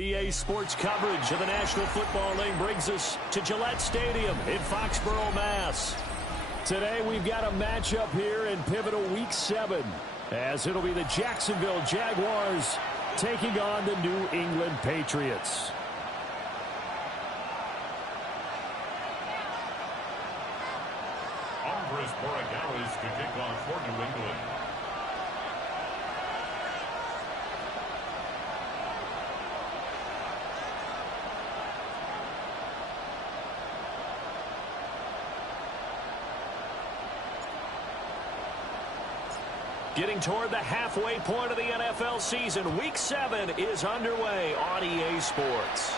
EA Sports coverage of the National Football League brings us to Gillette Stadium in Foxborough, Mass. Today we've got a matchup here in pivotal Week 7, as it'll be the Jacksonville Jaguars taking on the New England Patriots. Andres Borregales to kick off for New England. Getting toward the halfway point of the NFL season, Week 7 is underway on EA Sports.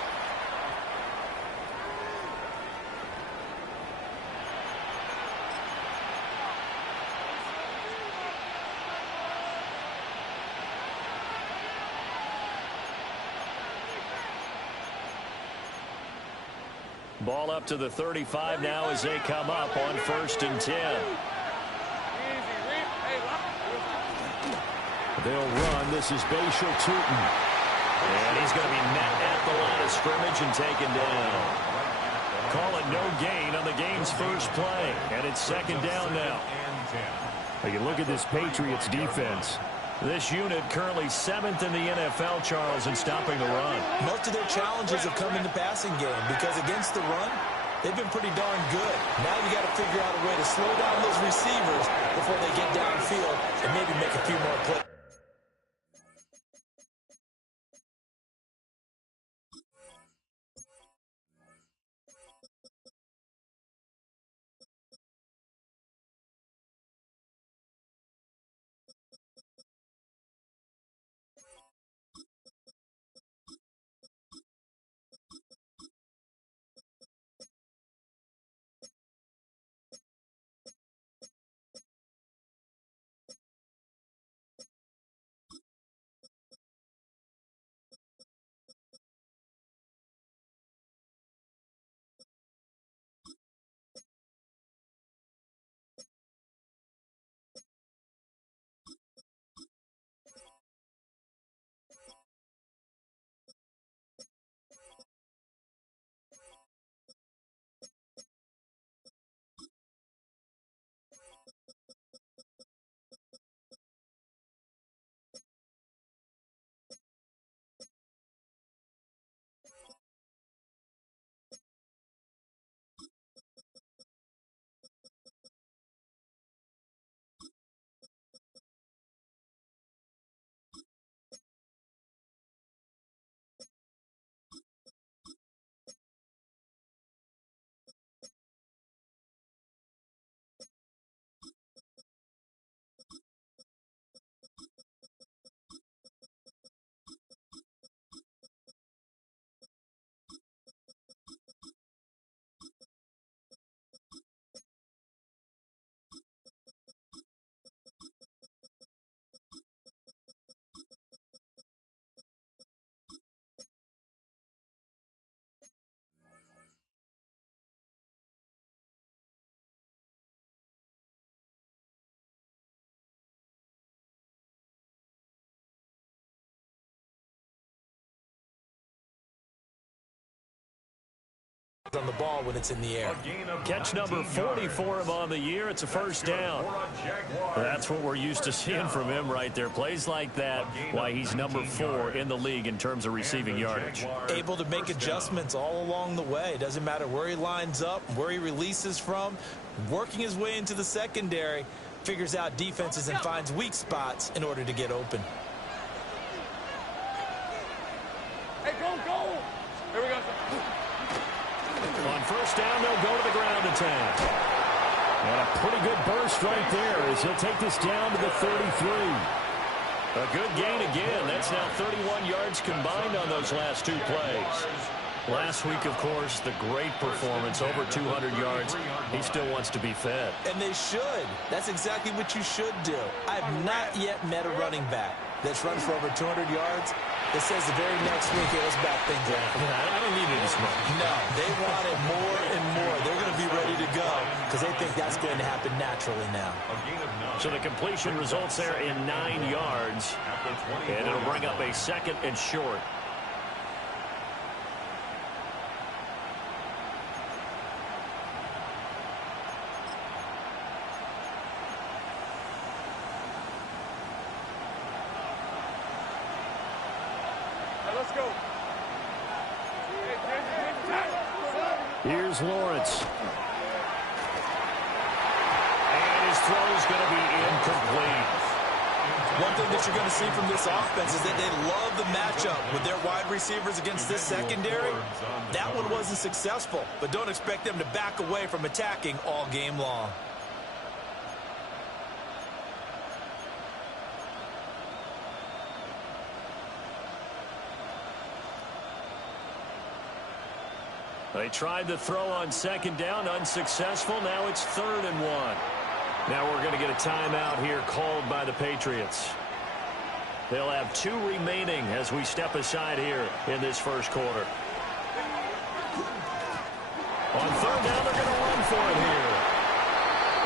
Ball up to the 35 now as they come up on 1st and 10. They'll run. This is Bashal Tootin. And he's going to be met at the line of scrimmage and taken down. Call it no gain on the game's first play. And it's 2nd down now. You look at this Patriots defense. This unit currently 7th in the NFL, Charles, in stopping the run. Most of their challenges have come in the passing game because against the run, they've been pretty darn good. Now you got to figure out a way to slow down those receivers before they get downfield and maybe make a few more plays. On the ball when it's in the air. Catch number 40 for him on the year. It's a 1st down. That's what we're used to seeing from him right there. Plays like that, why he's number 4 in the league in terms of receiving yardage. Able to make adjustments all along the way. Doesn't matter where he lines up, where he releases from. Working his way into the secondary, figures out defenses and finds weak spots in order to get open. Hey, go! Here we go. On 1st down, they'll go to the ground attack. And a pretty good burst right there as he'll take this down to the 33. A good gain again. That's now 31 yards combined on those last 2 plays. Last week, of course, the great performance, over 200 yards. He still wants to be fed. And they should. That's exactly what you should do. I've not yet met a running back that's run for over 200 yards that says the very next week, hey, let's back things up. I don't need it as much. No, they want it more and more. They're going to be ready to go because they think that's going to happen naturally now. So the completion results there in 9 yards, and it'll bring up a 2nd and short. let's go. Here's Lawrence. And his throw's going to be incomplete. One thing that you're going to see from this offense is that they love the matchup with their wide receivers against this secondary. That one wasn't successful, but don't expect them to back away from attacking all game long. They tried to throw on second down, unsuccessful. Now it's 3rd and 1. Now we're going to get a timeout here called by the Patriots. They'll have 2 remaining as we step aside here in this first quarter. On 3rd down, they're going to run for it here.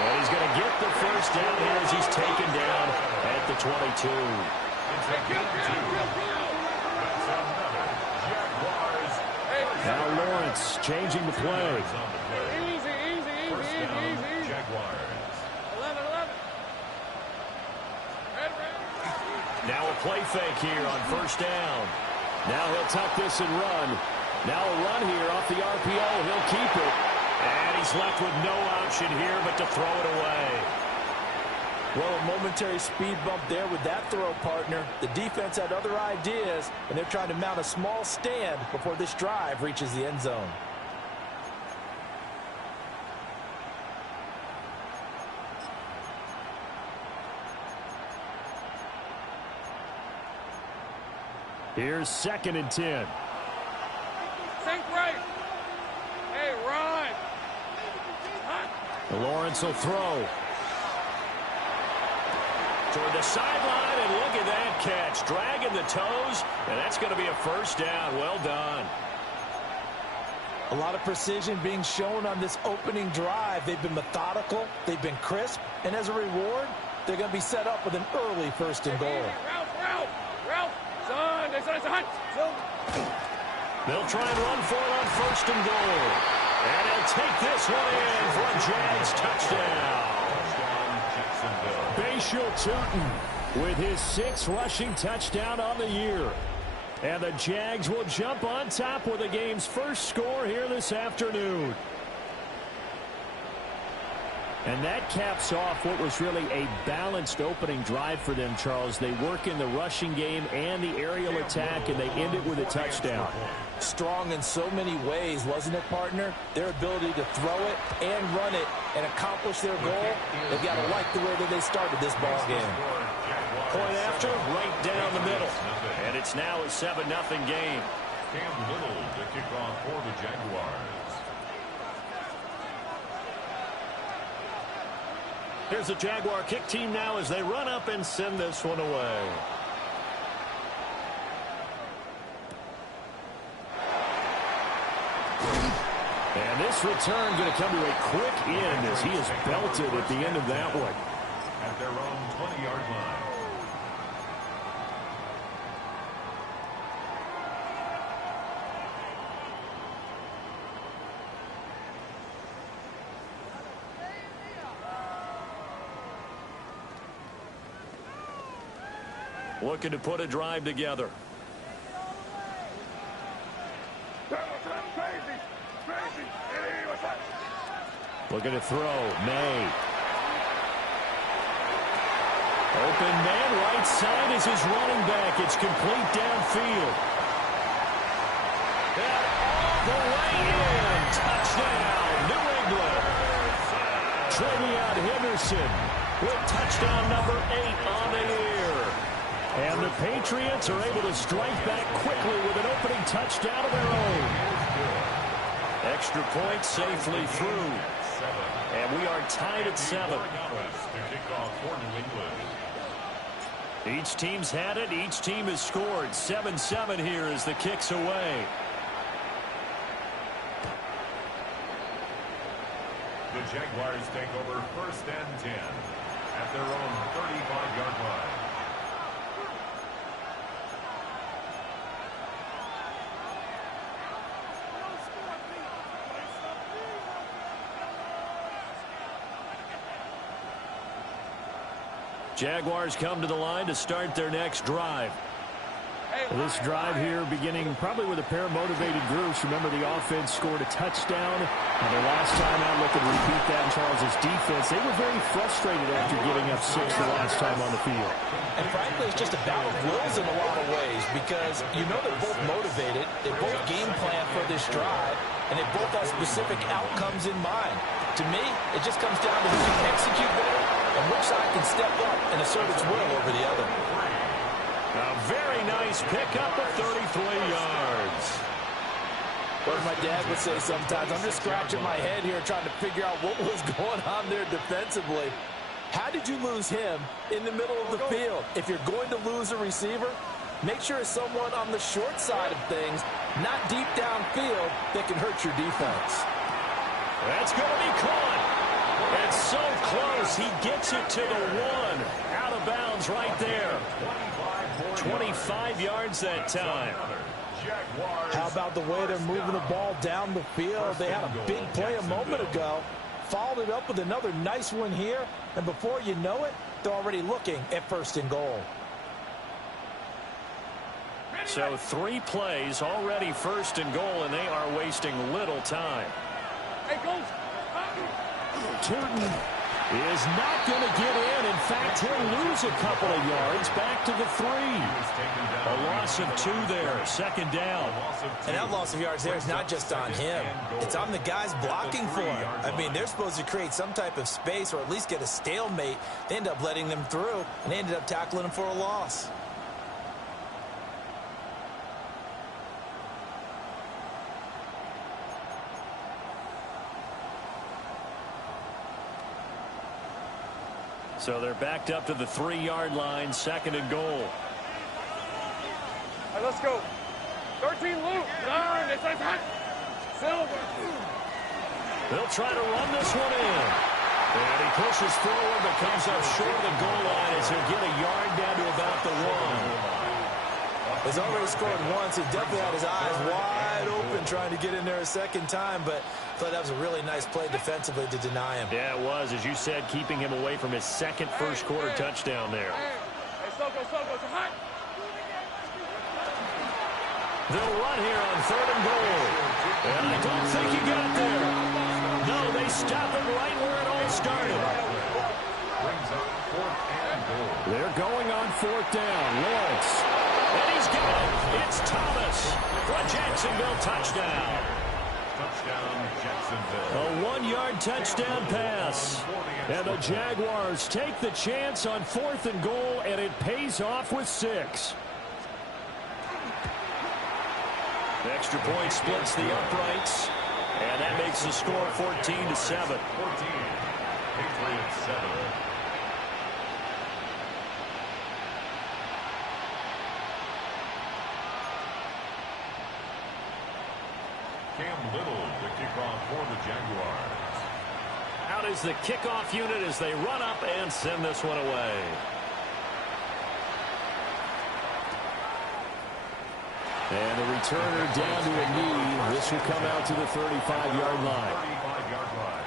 And he's going to get the first down here as he's taken down at the 22. Now Lawrence changing the play. Easy. Jaguars. 11. Now a play fake here on 1st down. Now he'll tuck this and run. Now a run here off the RPO. He'll keep it. And he's left with no option here but to throw it away. Well, a momentary speed bump there with that throw, partner. The defense had other ideas, and they're trying to mount a small stand before this drive reaches the end zone. Here's 2nd and 10. Sink right. Hey, run. Lawrence will throw. Toward the sideline, and look at that catch. Dragging the toes, and that's going to be a 1st down. Well done. A lot of precision being shown on this opening drive. They've been methodical, they've been crisp, and as a reward, they're going to be set up with an early 1st and goal. Ralph. Son. They'll try and run for it on 1st and goal. And he'll take this one in for a Jags touchdown. Bashal Tootin with his 6th rushing touchdown on the year. And the Jags will jump on top with the game's first score here this afternoon. And that caps off what was really a balanced opening drive for them, Charles. They work in the rushing game and the aerial attack, and they end it with a touchdown. Strong in so many ways, wasn't it, partner? Their ability to throw it and run it and accomplish their goal, they've got to like the way that they started this ball game. Point after, right down the middle. And it's now a 7-0 game. Cam Little to kick off for the Jaguars. Here's the Jaguar kick team now as they run up and send this one away. And this return going to come to a quick end as he is belted at the end of that one. At their own 20-yard line. Looking to put a drive together. Looking to throw. May. Open man, right side is his running back. It's complete downfield. And all the way in. Touchdown, New England. Travion Henderson with touchdown number 8 on the year. And the Patriots are able to strike back quickly with an opening touchdown of their own. Extra point safely through. And we are tied at 7. Each team's had it. Each team has scored. 7-7 here as the kick's away. The Jaguars take over 1st and 10 at their own 35-yard line. Jaguars come to the line to start their next drive. This drive here beginning probably with a pair of motivated groups. Remember, the offense scored a touchdown. And the last time out, looking to repeat that in Charles' defense. They were very frustrated after giving up 6 the last time on the field. And frankly, it's just a battle of wills in a lot of ways because you know they're both motivated. They both game plan for this drive. And they both have specific outcomes in mind. To me, it just comes down to who can execute better and which side can step up and assert its will over the other. A very nice pickup of 33 yards. What my dad would say sometimes, I'm just scratching my head here trying to figure out what was going on there defensively. How did you lose him in the middle of the field? If you're going to lose a receiver, make sure it's someone on the short side of things, not deep downfield, that can hurt your defense. That's going to be caught. It's so close. He gets it to the 1. Out of bounds right there. 25 yards that time. How about the way they're moving the ball down the field? They had a big play a moment ago. Followed it up with another nice one here. And before you know it, they're already looking at 1st and goal. So 3 plays, already 1st and goal, and they are wasting little time. Hey, Coach. Tootin is not going to get in. In fact, he'll lose a couple of yards back to the 3. A loss of 2 there, 2nd down. And that loss of yards there is not just on him. It's on the guys blocking for him. I mean, they're supposed to create some type of space or at least get a stalemate. They end up letting them through, and they ended up tackling him for a loss. So they're backed up to the 3-yard line, 2nd and goal. All right, let's go. 13 Luke. Darn, it's hot. Silver. They'll try to run this one in. And he pushes forward but comes up short of the goal line as he'll get a yard down to about the 1. He's already scored once. He definitely had his eyes wide open trying to get in there a 2nd time, but I thought that was a really nice play defensively to deny him. Yeah, it was, as you said, keeping him away from his 2nd first-quarter touchdown there. Hey, Soko, it's hot. They'll run here on 3rd and goal. And I don't think he got there. No, they stop it right where it all started. Brings up 4th and goal. They're going on 4th down. Lawrence. And he's got it. It's Thomas for a Jacksonville touchdown. Touchdown, Jacksonville. A 1-yard touchdown pass. And the Jaguars take the chance on 4th and goal, and it pays off with 6. The extra point splits the uprights, and that makes the score 14-7. 14. Patriots 7. Cam Little, the kickoff for the Jaguars. Out is the kickoff unit as they run up and send this one away. And the returner down to a knee. This will come out to the 35-yard line. 35-yard line.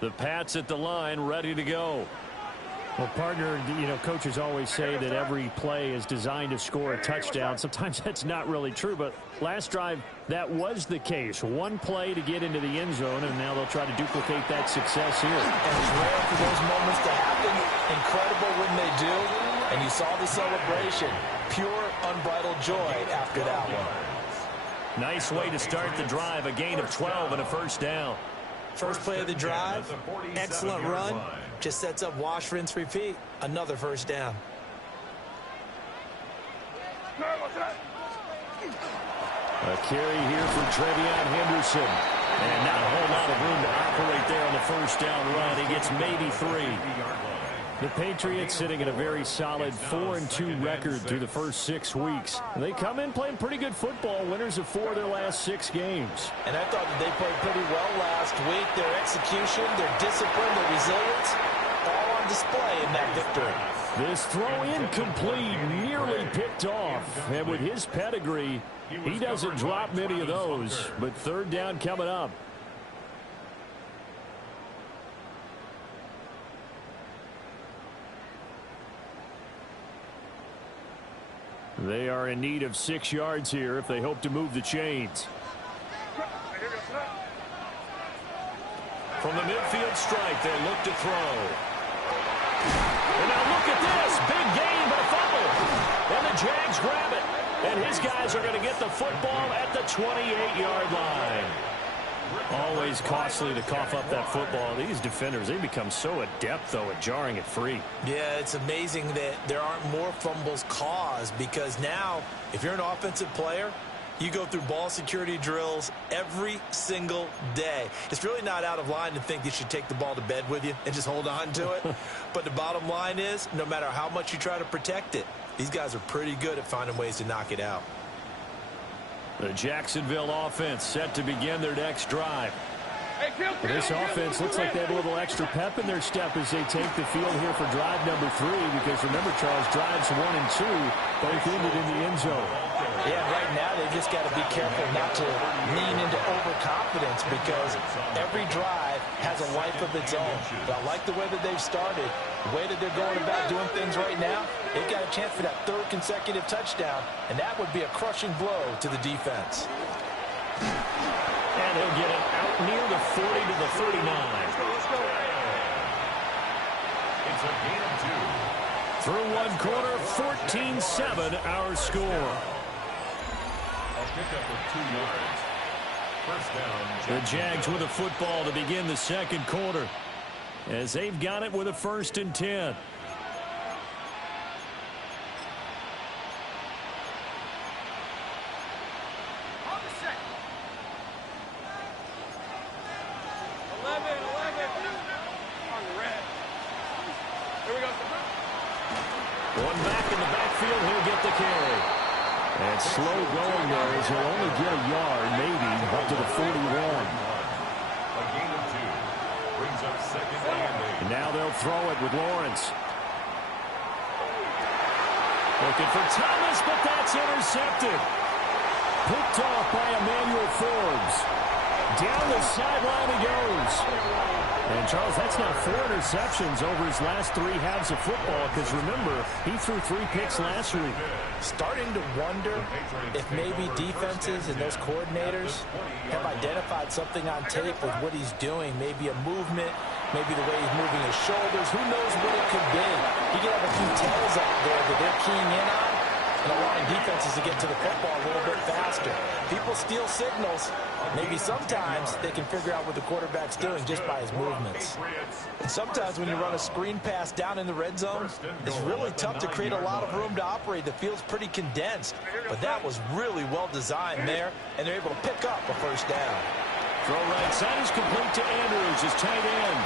The Pats at the line, ready to go. Well, partner, you know, coaches always say that every play is designed to score a touchdown. Sometimes that's not really true, but last drive, that was the case. 1 play to get into the end zone, and now they'll try to duplicate that success here. And it's rare for those moments to happen. Incredible when they do. And you saw the celebration. Pure, unbridled joy after that one. Nice way to start the drive. A gain of 12 and a 1st down. First play of the drive, excellent run. Just sets up wash, rinse, repeat. Another 1st down. A carry here for Trevion Henderson. And not a whole lot of room to operate there on the 1st down run. He gets maybe 3. The Patriots sitting at a very solid 4-2 record through the first 6 weeks. They come in playing pretty good football, winners of 4 of their last 6 games. And I thought that they played pretty well last week. Their execution, their discipline, their resilience, all on on display in that victory. This throw incomplete, nearly picked off. And with his pedigree, he doesn't drop many of those. But third down coming up. They are in need of 6 yards here if they hope to move the chains. From the midfield stripe, they look to throw. And now look at this. Big gain, but a fumble. And the Jags grab it. And his guys are going to get the football at the 28-yard line. Always costly to cough up that football. These defenders, they become so adept, though, at jarring it free. Yeah, it's amazing that there aren't more fumbles caused, because now, if you're an offensive player, you go through ball security drills every single day. It's really not out of line to think you should take the ball to bed with you and just hold on to it. But the bottom line is, no matter how much you try to protect it, these guys are pretty good at finding ways to knock it out. The Jacksonville offense set to begin their next drive. This offense looks like they have a little extra pep in their step as they take the field here for drive number 3, because remember, Charles, drives 1 and 2 both ended in the end zone. Yeah, right now they just got to be careful not to lean into overconfidence, because every drive has a life of its own. But I like the way that they've started, the way that they're going about doing things right now. They've got a chance for that 3rd consecutive touchdown, and that would be a crushing blow to the defense. And he'll get it out near the 40 to the 39. It's a gain of 2. Through one quarter, 14-7 our score. A pickup of 2 yards. First down. The Jags with a football to begin the second quarter, as they've got it with a 1st and 10. One back in the backfield, he'll get the carry. And slow going there as he'll only get a yard, maybe, up to the 41. A gain of 2. Brings up 2nd and 8. And now they'll throw it with Lawrence. Looking for Thomas, but that's intercepted. Picked off by Emmanuel Forbes. Down the sideline he goes. And, Charles, that's now 4 interceptions over his last 3 halves of football, because, remember, he threw 3 picks last week. Starting to wonder if maybe defenses and those coordinators have identified something on tape with what he's doing. Maybe a movement, maybe the way he's moving his shoulders. Who knows what it could be? You could have a few tells out there that they're keying in on and allowing defenses to get to the football a little bit faster. People steal signals. Maybe sometimes they can figure out what the quarterback's doing just by his movements. And sometimes when you run a screen pass down in the red zone, it's really tough to create a lot of room to operate. The field's pretty condensed. But that was really well designed there, and they're able to pick up a 1st down. Throw right side is complete to Andrews, his tight end.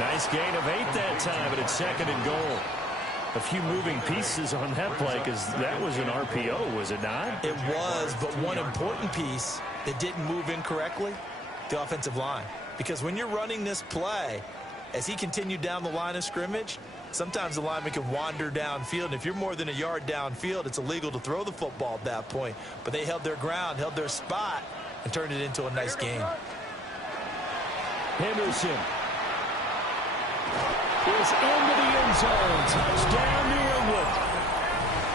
Nice gain of 8 that time, but it's 2nd and goal. A few moving pieces on that play, because that was an RPO, was it not? It was, but one important piece that didn't move incorrectly, the offensive line. Because when you're running this play, as he continued down the line of scrimmage, sometimes the lineman can wander downfield. And if you're more than a yard downfield, it's illegal to throw the football at that point. But they held their ground, held their spot, and turned it into a nice game. Henderson is into the end zone. Touchdown, New England.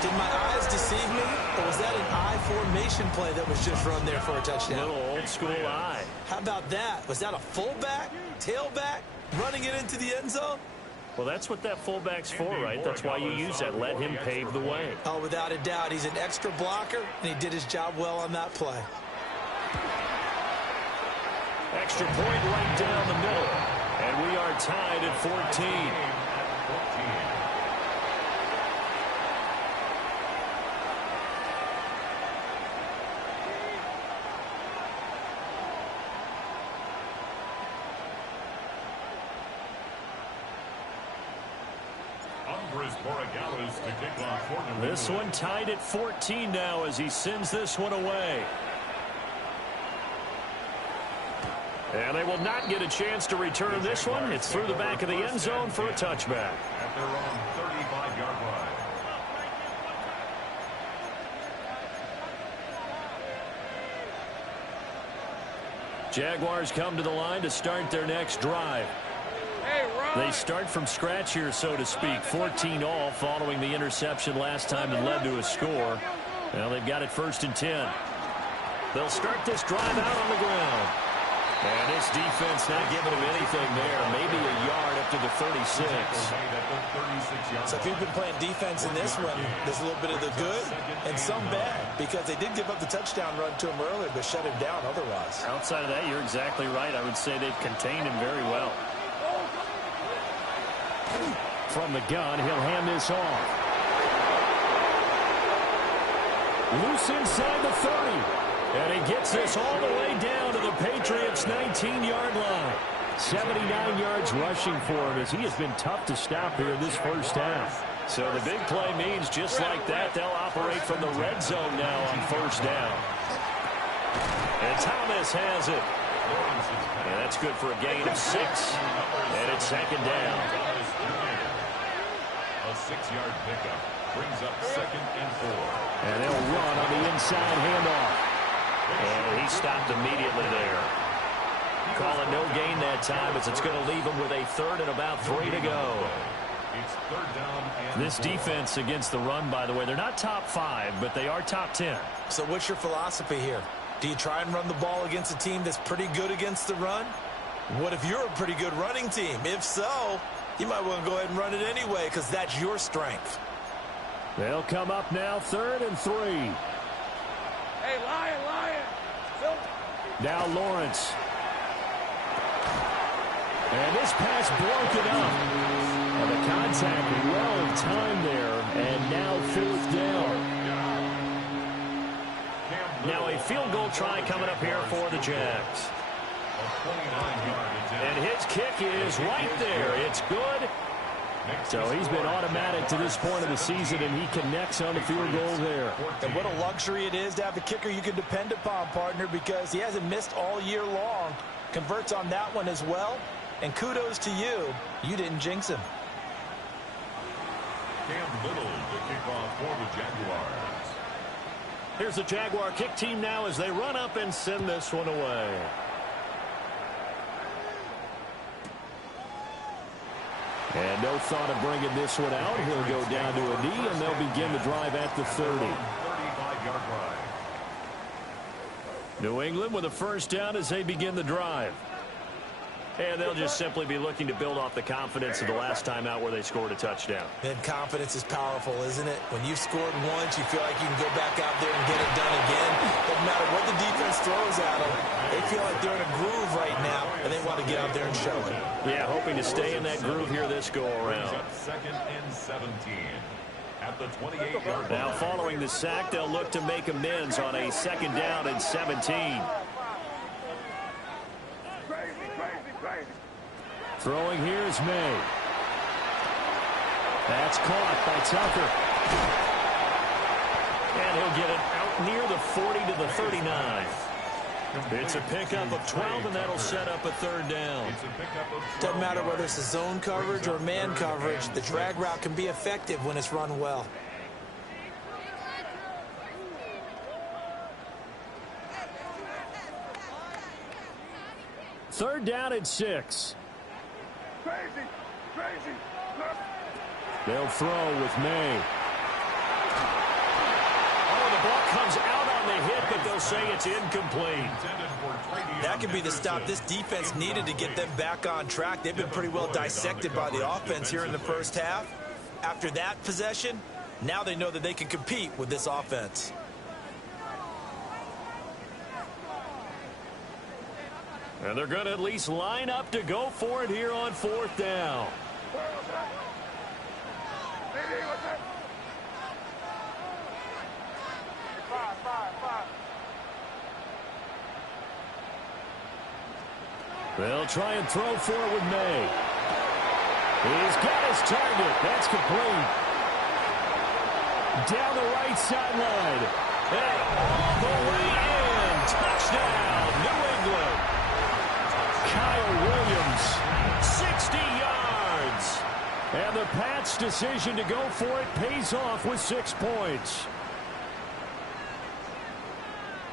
Did my eyes deceive me, or was that an I formation play that was just run there for a touchdown? Little old school eye. How about that? Was that a fullback, tailback, running it into the end zone? Well, that's what that fullback's for, right? That's why you use that. Let him pave the way. Oh, without a doubt. He's an extra blocker, and he did his job well on that play. Extra point right down the middle. And we are tied at 14. This one tied at 14 now as he sends this one away. And they will not get a chance to return this one. It's through the back of the end zone for a touchback. At their own 35-yard line. Jaguars come to the line to start their next drive. They start from scratch here, so to speak. 14 all following the interception last time that led to a score. Well, they've got it 1st and 10. They'll start this drive out on the ground. And this defense not giving him anything there. Maybe a yard up to the 36. So if you've been playing defense in this one, there's a little bit of the good and some bad, because they did give up the touchdown run to him earlier, but shut him down otherwise. Outside of that, you're exactly right. I would say they've contained him very well. From the gun, he'll hand this off. Loose inside the 30. And he gets this all the way down to the Patriots' 19-yard line. 79 yards rushing for him, as he has been tough to stop here this first half. So the big play means just like that, they'll operate from the red zone now on 1st down. And Thomas has it. And that's good for a gain of 6. And it's 2nd down. A 6-yard pickup brings up 2nd and 4. And they'll run on the inside handoff. And he stopped immediately there. Calling no gain that time, as it's going to leave him with a 3rd and about 3 to go. It's 3rd down and This defense against the run, by the way, they're not top 5, but they are top 10. So what's your philosophy here? Do you try and run the ball against a team that's pretty good against the run? What if you're a pretty good running team? If so, you might want to go ahead and run it anyway, because that's your strength. They'll come up now 3rd and 3. Hey, Lion. Now Lawrence. And this pass broken up. And the contact well timed there. And now 4th down. Now a field goal try coming up here for the Jags. And his kick is right there. It's good. So he's been automatic to this point of the season, and he connects on the field goal there. And what a luxury it is to have a kicker you can depend upon, partner, because he hasn't missed all year long. Converts on that one as well. And kudos to you. You didn't jinx him. Cam Little to kick off for the Jaguars. Here's the Jaguar kick team now as they run up and send this one away. And no thought of bringing this one out. He'll go down to a knee, and they'll begin the drive at the 30. 35-yard line. New England with a 1st down as they begin the drive. And they'll just simply be looking to build off the confidence of the last time out where they scored a touchdown. And confidence is powerful, isn't it? When you've scored once, you feel like you can go back out there and get it done again. Doesn't matter what the defense throws at them. They feel like they're in a groove right now, and they want to get out there and show it. Yeah, hoping to stay in that groove here this go-around. 2nd and 17. At the 28-yard line. Now following the sack, they'll look to make amends on a 2nd down and 17. Throwing here is May. That's caught by Tucker. And he'll get it out near the 40 to the 39. It's a pickup of 12, and that'll set up a 3rd down. Doesn't matter whether it's a zone coverage or man coverage, the drag route can be effective when it's run well. Third down and 6. They'll throw with May. Oh, the ball comes out on the hit, but they'll say it's incomplete. That could be the stop this defense needed to get them back on track. They've been pretty well dissected by the offense here in the first half. After that possession, now they know that they can compete with this offense. And they're going to at least line up to go for it here on 4th down. They'll try and throw for it with May. He's got his target. That's complete. Down the right sideline. And all the way in. Touchdown, New England. And the Pats' decision to go for it pays off with 6 points.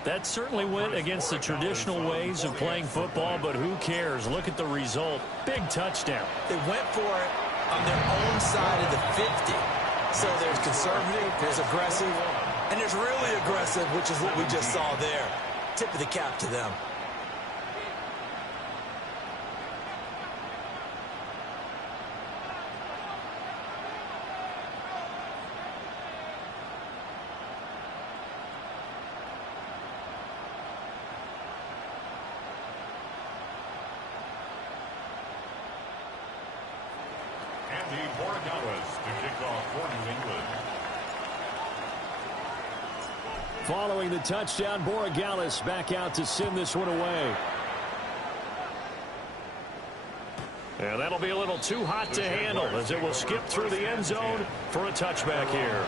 That certainly went against the traditional ways of playing football, but who cares? Look at the result. Big touchdown. They went for it on their own side of the 50. So there's conservative, there's aggressive, and there's really aggressive, which is what we just saw there. Tip of the cap to them. Following the touchdown, Borregales back out to send this one away. And that'll be a little too hot to handle as it will skip through the end zone for a touchback here.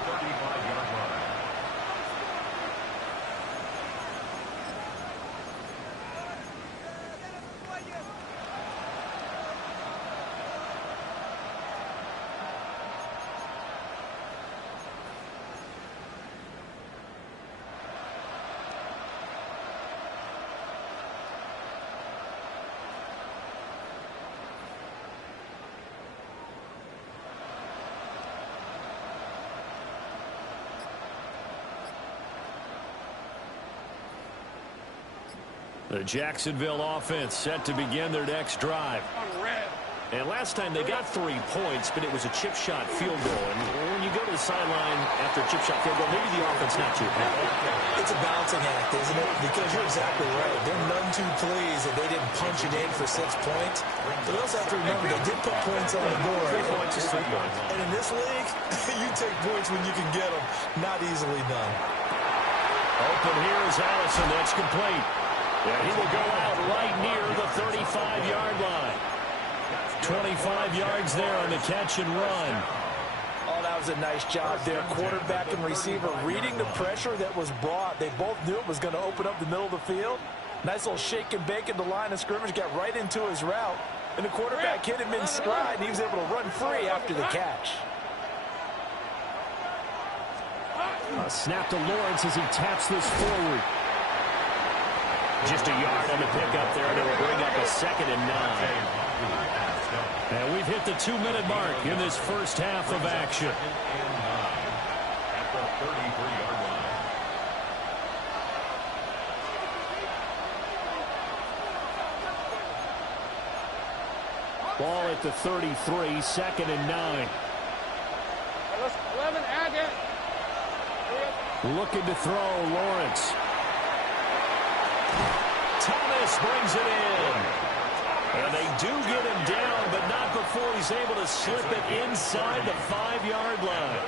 The Jacksonville offense set to begin their next drive. And last time they got 3 points, but it was a chip shot field goal. And when you go to the sideline after a chip shot field goal, maybe the offense not too happy. It's a balancing act, isn't it? Because you're exactly right. They're none too pleased that they didn't punch it in for 6 points. But you also have to remember they did put points on the board. 3 points is 3 points. And in this league, you take points when you can get them. Not easily done. Open here is Allison. That's complete. And he will go out right near the 35-yard line. 25 yards there on the catch and run. Oh, that was a nice job there. Quarterback and receiver reading the pressure that was brought. They both knew it was going to open up the middle of the field. Nice little shake and bake at the line of scrimmage. Got right into his route. And the quarterback hit him in stride, and he was able to run free after the catch. A snap to Lawrence as he taps this forward. Just a yard on the pickup there, and it will bring up a 2nd and 9. And we've hit the 2-minute mark in this first half of action. At the 33-yard line. Ball at the 33, 2nd and 9. 11, add it. Looking to throw, Lawrence. Thomas brings it in. And they do get him down, but not before he's able to slip it inside the 5-yard line.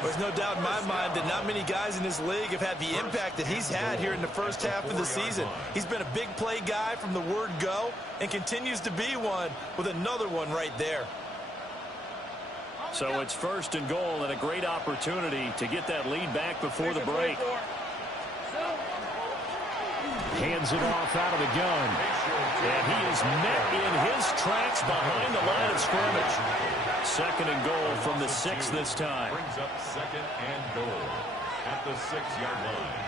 There's no doubt in my mind that not many guys in this league have had the impact that he's had here in the first half of the season. He's been a big play guy from the word go and continues to be one with another one right there. So it's 1st and goal and a great opportunity to get that lead back before the break. Hands it off out of the gun. And he is met in his tracks behind the line of scrimmage. 2nd and goal from the 6 this time. Brings up 2nd and goal at the 6-yard line.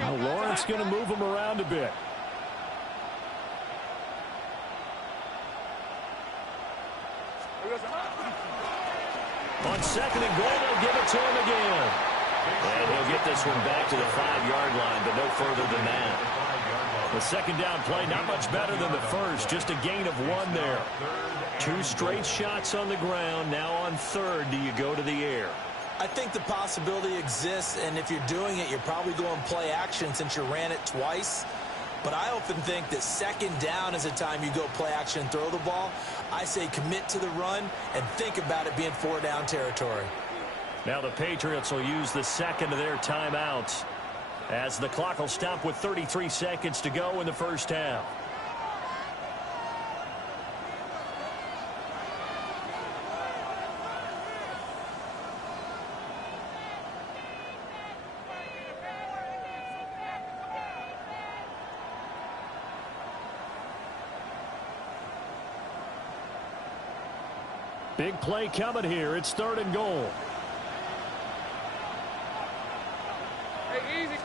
Now Lawrence going to move him around a bit. On 2nd and goal, they'll give it to him again. And he'll get this one back to the 5-yard line, but no further than that. The 2nd down play, not much better than the first, just a gain of 1 there. 2 straight shots on the ground. Now on 3rd, do you go to the air? I think the possibility exists, and if you're doing it, you're probably going play action since you ran it twice. But I often think that 2nd down is a time you go play action and throw the ball. I say commit to the run and think about it being 4-down territory. Now the Patriots will use the 2nd of their timeouts as the clock will stop with 33 seconds to go in the first half. Big play coming here. It's 3rd and goal. Hey, easy.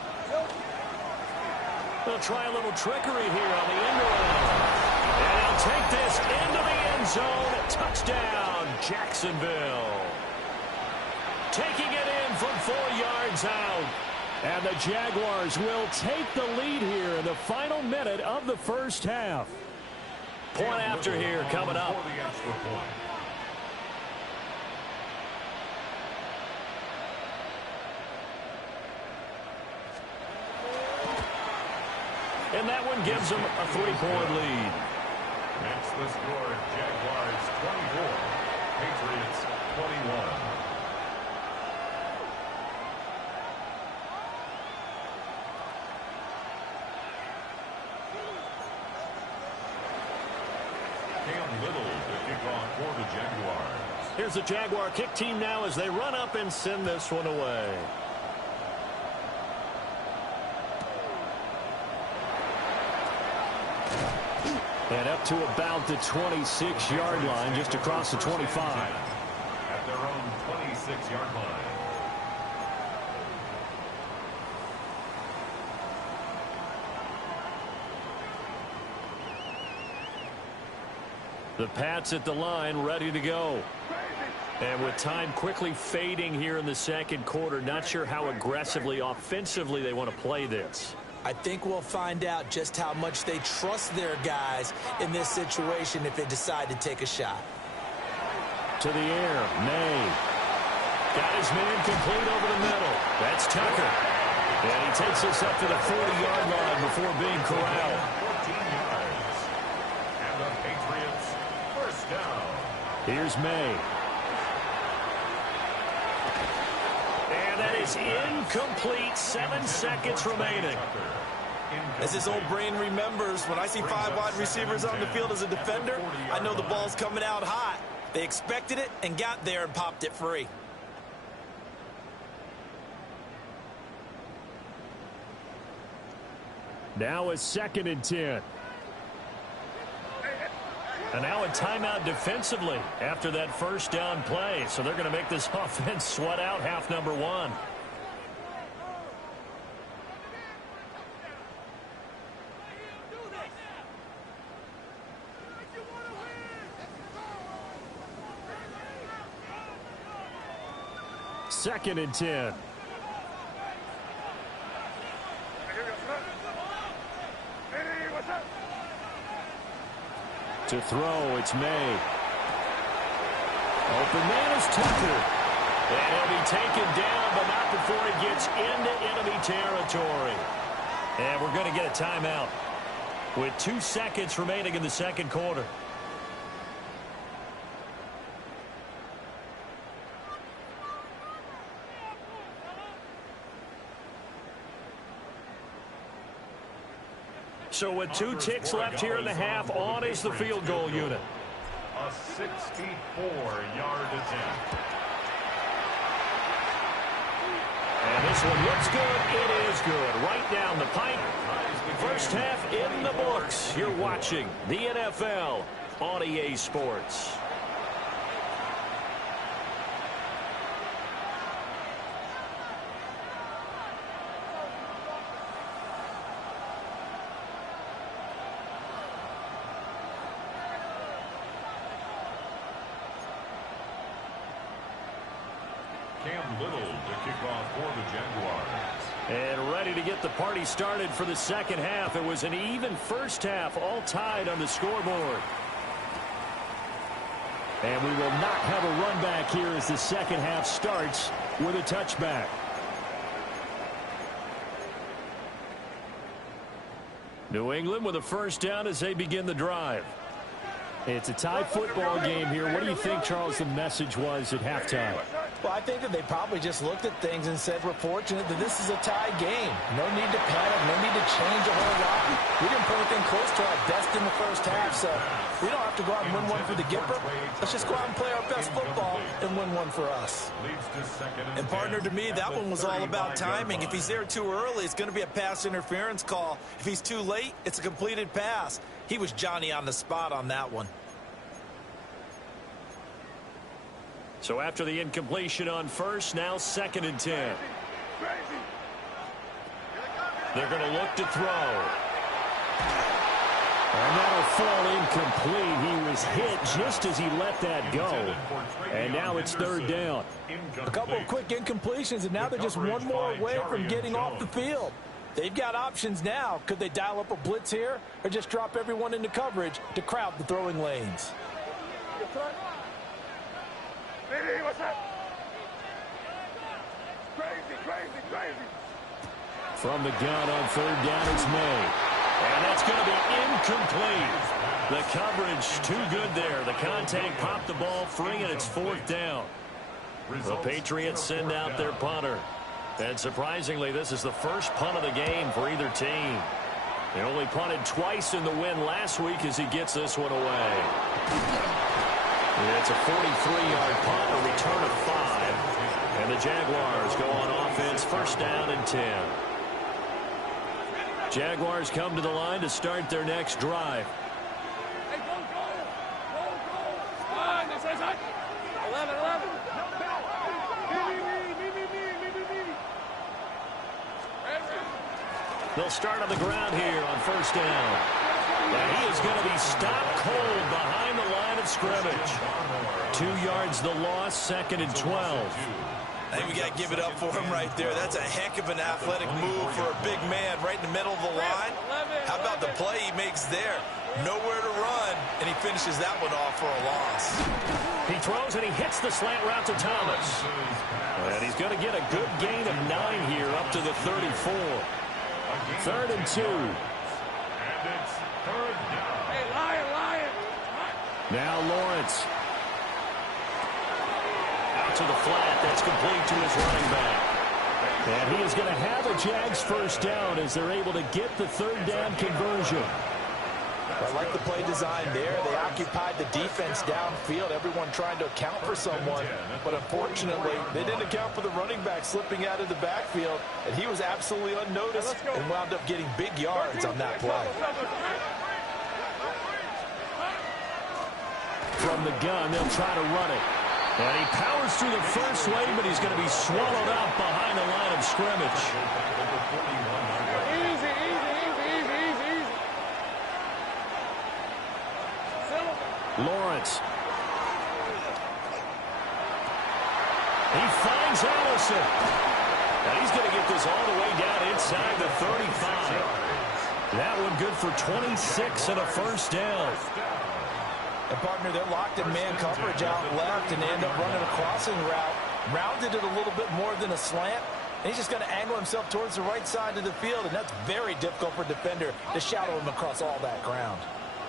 They'll try a little trickery here on the end around. And he'll take this into the end zone. Touchdown, Jacksonville. Taking it in from 4 yards out. And the Jaguars will take the lead here in the final minute of the first half. Point after here coming up. And that one gives them a 3-point lead. That's the score. Jaguars 24, Patriots 21. Cam Little to kick off for the Jaguars. Here's the Jaguar kick team now as they run up and send this one away. And up to about the 26-yard line, just across the 25. At their own 26-yard line. The Pats at the line, ready to go. And with time quickly fading here in the second quarter, not sure how aggressively, offensively they want to play this. I think we'll find out just how much they trust their guys in this situation if they decide to take a shot. To the air, May. Got his man complete over the middle. That's Tucker. And he takes us up to the 40-yard line before being corralled. 14 yards. And the Patriots first down. Here's May. And that is incomplete. 7 seconds remaining. As his old brain remembers, when I see 5 wide receivers on the field as a defender, I know the ball's coming out hot. They expected it and got there and popped it free. Now a 2nd and 10. And now a timeout defensively after that first down play. So they're going to make this offense sweat out half number 1. Second and 10. To throw, it's May. Open man is Tucker. And he'll be taken down, but not before he gets into enemy territory. And we're going to get a timeout with 2 seconds remaining in the second quarter. So with 2 ticks left here in the half, on is the field goal unit. A 64-yard attempt. And this one looks good. It is good. Right down the pipe. First half in the books. You're watching the NFL on EA Sports. Cam Little to kick off for the Jaguars. And ready to get the party started for the second half. It was an even first half, all tied on the scoreboard. And we will not have a run back here as the second half starts with a touchback. New England with a first down as they begin the drive. It's a tie football game here. What do you think, Charles, the message was at halftime? Well, I think that they probably just looked at things and said, we're fortunate that this is a tie game. No need to panic, no need to change a whole lot. We didn't put anything close to our best in the first half, so we don't have to go out and win one for the Gipper. Let's just go out and play our best football and win one for us. And partner, to me, that one was all about timing. If he's there too early, it's going to be a pass interference call. If he's too late, it's a completed pass. He was Johnny on the spot on that one. So after the incompletion on first, now 2nd and 10. They're going to look to throw. And that'll fall incomplete. He was hit just as he let that go. And now it's 3rd down. A couple of quick incompletions, and now they're just one more away from getting off the field. They've got options now. Could they dial up a blitz here or just drop everyone into coverage to crowd the throwing lanes? What's up? Crazy. From the gun on 3rd down, it's May. And that's going to be incomplete. The coverage too good there. The contact popped the ball free, and it's 4th down. The Patriots send out their punter. And surprisingly, this is the first punt of the game for either team. They only punted twice in the win last week as he gets this one away. It's a 43-yard punt, a return of 5. And the Jaguars go on offense, 1st down and 10. Jaguars come to the line to start their next drive. Hey, go. 11. They'll start on the ground here on 1st down. And he is going to be stopped cold behind the line of scrimmage. 2 yards the loss, 2nd and 12. I think we got to give it up for him right there. That's a heck of an athletic move for a big man right in the middle of the line. How about the play he makes there? Nowhere to run, and he finishes that one off for a loss. He throws and he hits the slant route to Thomas. And he's going to get a good gain of 9 here up to the 34. 3rd and 2. And it's 3rd down. Hey, Lion. Now Lawrence. Out to the flat. That's complete to his running back. And he is going to have a Jags 1st down as they're able to get the 3rd down conversion. I like the play design there. They occupied the defense downfield, everyone trying to account for someone. But unfortunately, they didn't account for the running back slipping out of the backfield, and he was absolutely unnoticed and wound up getting big yards on that play. From the gun, they'll try to run it. And he powers through the first wave, but he's going to be swallowed up behind the line of scrimmage. Easy. Lawrence. He finds Allison. And he's going to get this all the way down inside the 35. That one good for 26 and a 1st down. And, partner, they're locked in man coverage out left, and they end up running a crossing route. Rounded it a little bit more than a slant. And he's just going to angle himself towards the right side of the field, and that's very difficult for a defender to shadow him across all that ground.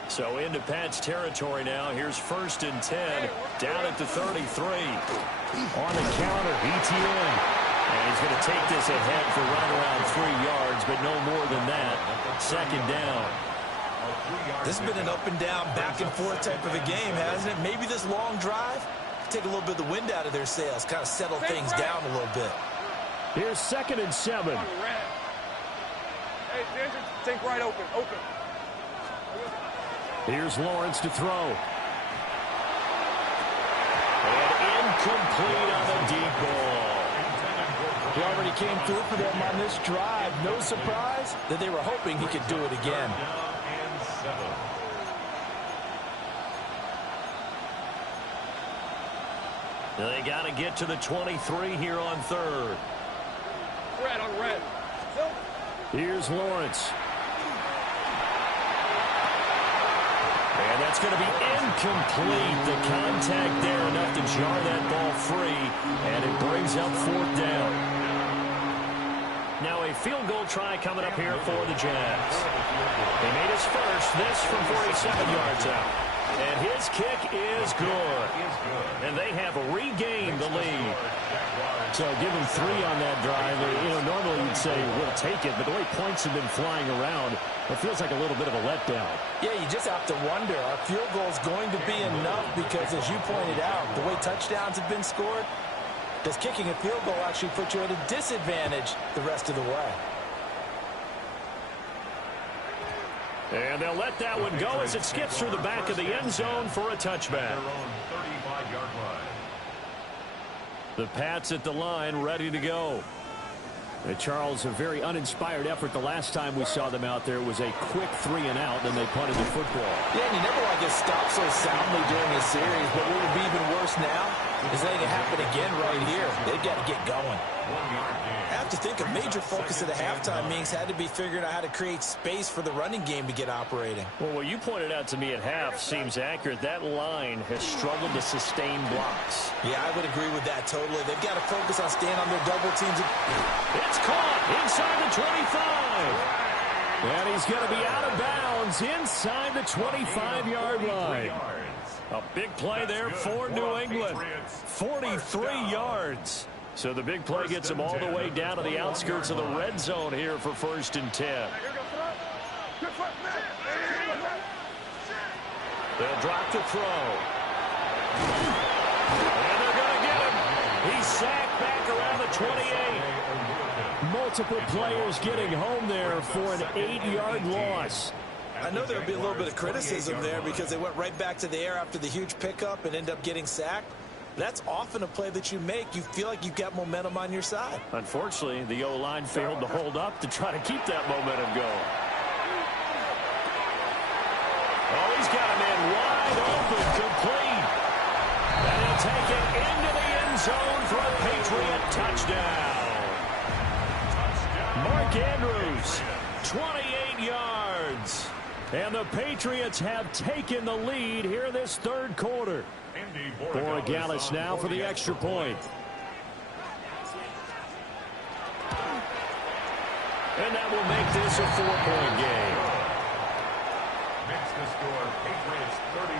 So into Pat's territory now. Here's 1st and 10, down at the 33. On the counter, ETN. And he's going to take this ahead for right around 3 yards, but no more than that. 2nd down. This has been an up and down, back and forth type of a game, hasn't it? Maybe this long drive, take a little bit of the wind out of their sails, kind of settle things down a little bit. Here's 2nd and 7. Hey, Ginger, think right open. Here's Lawrence to throw. And incomplete on the deep ball. He already came through for them on this drive. No surprise that they were hoping he could do it again. They got to get to the 23 here on 3rd. Red on red. Here's Lawrence. And that's going to be incomplete. The contact there enough to jar that ball free, and it brings up 4th down. Now a field goal try coming up here for the Jags. He made his first, this from 47 yards out. And his kick is good. And they have regained the lead. So give him 3 on that drive. You know, normally you'd say we'll take it, but the way points have been flying around, it feels like a little bit of a letdown. Yeah, you just have to wonder, are field goals going to be enough? Because as you pointed out, the way touchdowns have been scored, does kicking a field goal actually put you at a disadvantage the rest of the way? And they'll let that one go as it skips through the back of the end zone for a touchback. The Pats at the line, ready to go. Charles, a very uninspired effort the last time we saw them out there. It was a quick 3-and-out, then they punted the football. Yeah, and you never want to get stopped so soundly during a series, but what would be even worse now is letting it happen again right here. They've got to get going. I have to think a major focus of the halftime meetings had to be figuring out how to create space for the running game to get operating. Well, what you pointed out to me at half seems accurate. That line has struggled to sustain blocks. Yeah, I would agree with that totally. They've got to focus on staying on their double teams. It's caught inside the 25. And he's going to be out of bounds inside the 25-yard line. A big play there for New England. 43 yards. So the big play gets him all the way down to the outskirts of the red zone here for 1st and 10. They'll drop to throw. And they're going to get him. He's sacked back around the 28. Multiple players getting home there for an 8-yard loss. I know there'll be a little bit of criticism there because they went right back to the air after the huge pickup and end up getting sacked. That's often a play that you make. You feel like you've got momentum on your side. Unfortunately, the O-line failed to hold up to try to keep that momentum going. Oh, he's got a man wide open, complete. And he'll take it into the end zone for a Patriot touchdown. Mark Andrews, 28 yards. And the Patriots have taken the lead here in this third quarter. Borregales now for the extra point. And that will make this a 4-point game. Makes the score Patriots 31,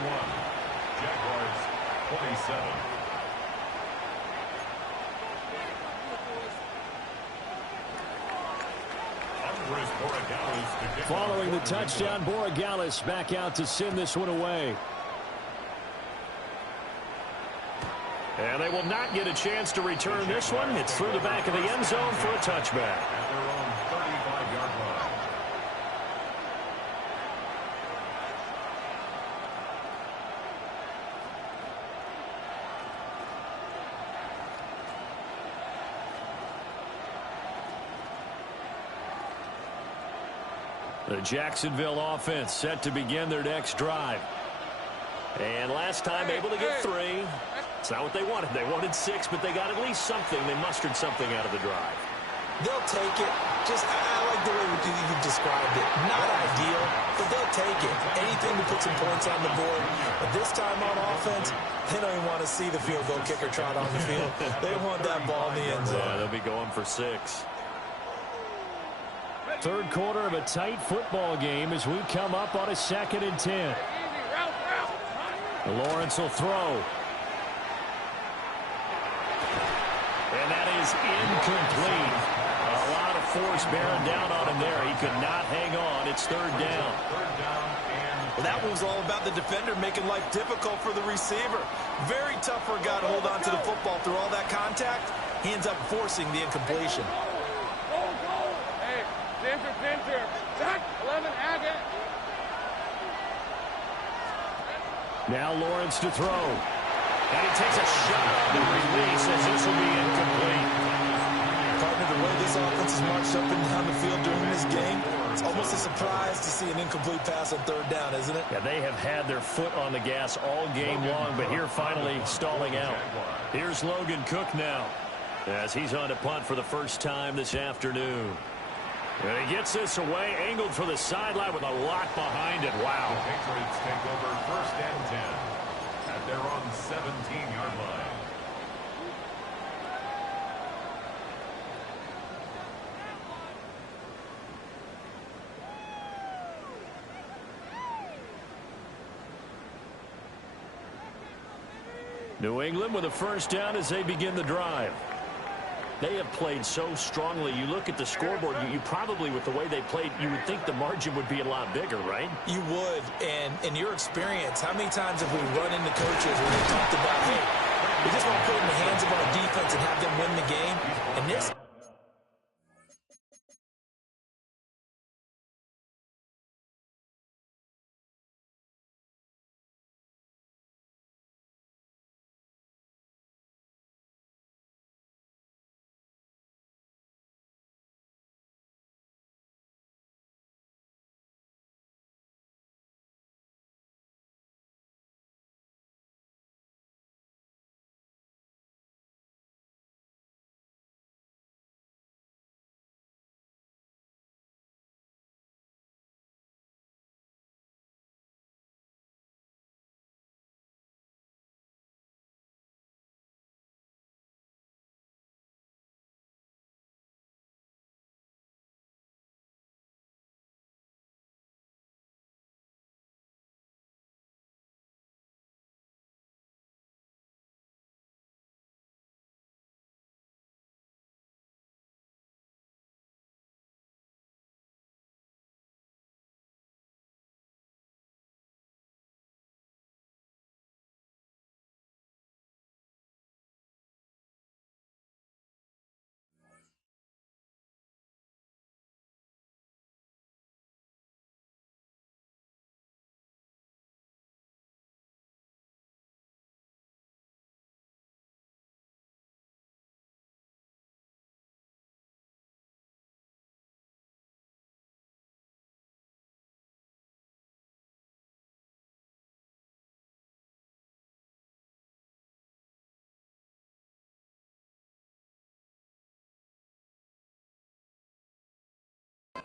Jaguars 27. Following the touchdown, Borregales back out to send this one away. And they will not get a chance to return this one. It's through the back of the end zone for a touchback. At their own 35-yard line. The Jacksonville offense set to begin their next drive. And last time able to get 3. It's not what they wanted. They wanted 6, but they got at least something. They mustered something out of the drive. They'll take it. I like the way you described it. Not ideal, but they'll take it. Anything to put some points on the board. But this time on offense, they don't even want to see the field goal kicker trot on the field. They want that ball in the end zone. Yeah, they'll be going for 6. Third quarter of a tight football game as we come up on a 2nd and 10. Lawrence will throw. And that is incomplete. A lot of force bearing down on him there. He could not hang on. It's 3rd down. Well, that was all about the defender making life difficult for the receiver. Very tough for a guy to hold on to the football through all that contact. He ends up forcing the incompletion. Hey, Pinter. 11 Agate. Now Lawrence to throw. And he takes a shot on the release as this will be incomplete. Partner, the way this offense has marched up and down the field during this game, it's almost a surprise to see an incomplete pass on 3rd down, isn't it? Yeah, they have had their foot on the gas all game long, but here finally stalling out. Here's Logan Cook now as he's on to punt for the first time this afternoon. And he gets this away, angled for the sideline with a lot behind it. Wow. The Patriots take over 1st and 10 at their own 17-yard line. New England with a first down as they begin the drive. They have played so strongly. You look at the scoreboard, you probably, with the way they played, you would think the margin would be a lot bigger, right? You would. And in your experience, how many times have we run into coaches where they talked about, hey, we just want to put it in the hands of our defense and have them win the game? And this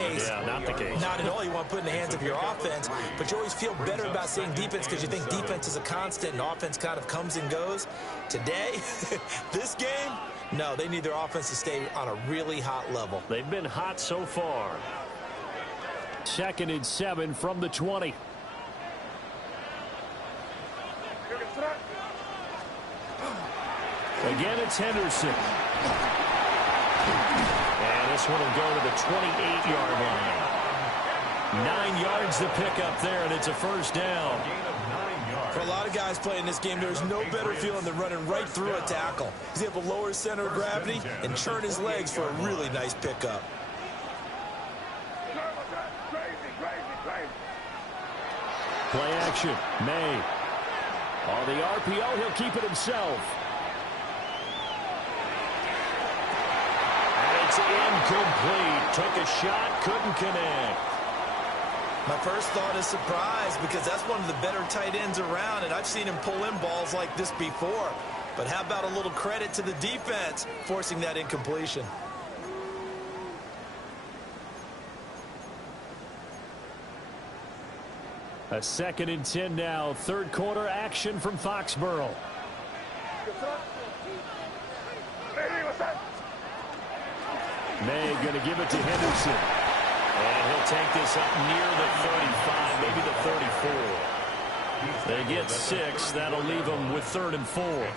Yeah, not the case. Not at all. You want to put in the hands of your offense, but you always feel better about saying defense because you think defense is a constant and offense kind of comes and goes. Today, this game, no, they need their offense to stay on a really hot level. They've been hot so far. 2nd and 7 from the 20. Again, it's Henderson. And this one will go to the 28-yard line. 9 yards to pick up there, and it's a first down. For a lot of guys playing this game, there's no better feeling than running right through a tackle. He's able to lower his center of gravity and churn his legs for a really nice pickup. Play action. May. On the RPO, he'll keep it himself. And it's incomplete. Took a shot, couldn't connect. My first thought is surprise because that's one of the better tight ends around, and I've seen him pull in balls like this before. But how about a little credit to the defense forcing that incompletion? A 2nd and 10 now. 3rd quarter action from Foxborough. May going to give it to Henderson. And he'll take this up near the 35, maybe the 34. They get 6. That'll leave them with 3rd and 4.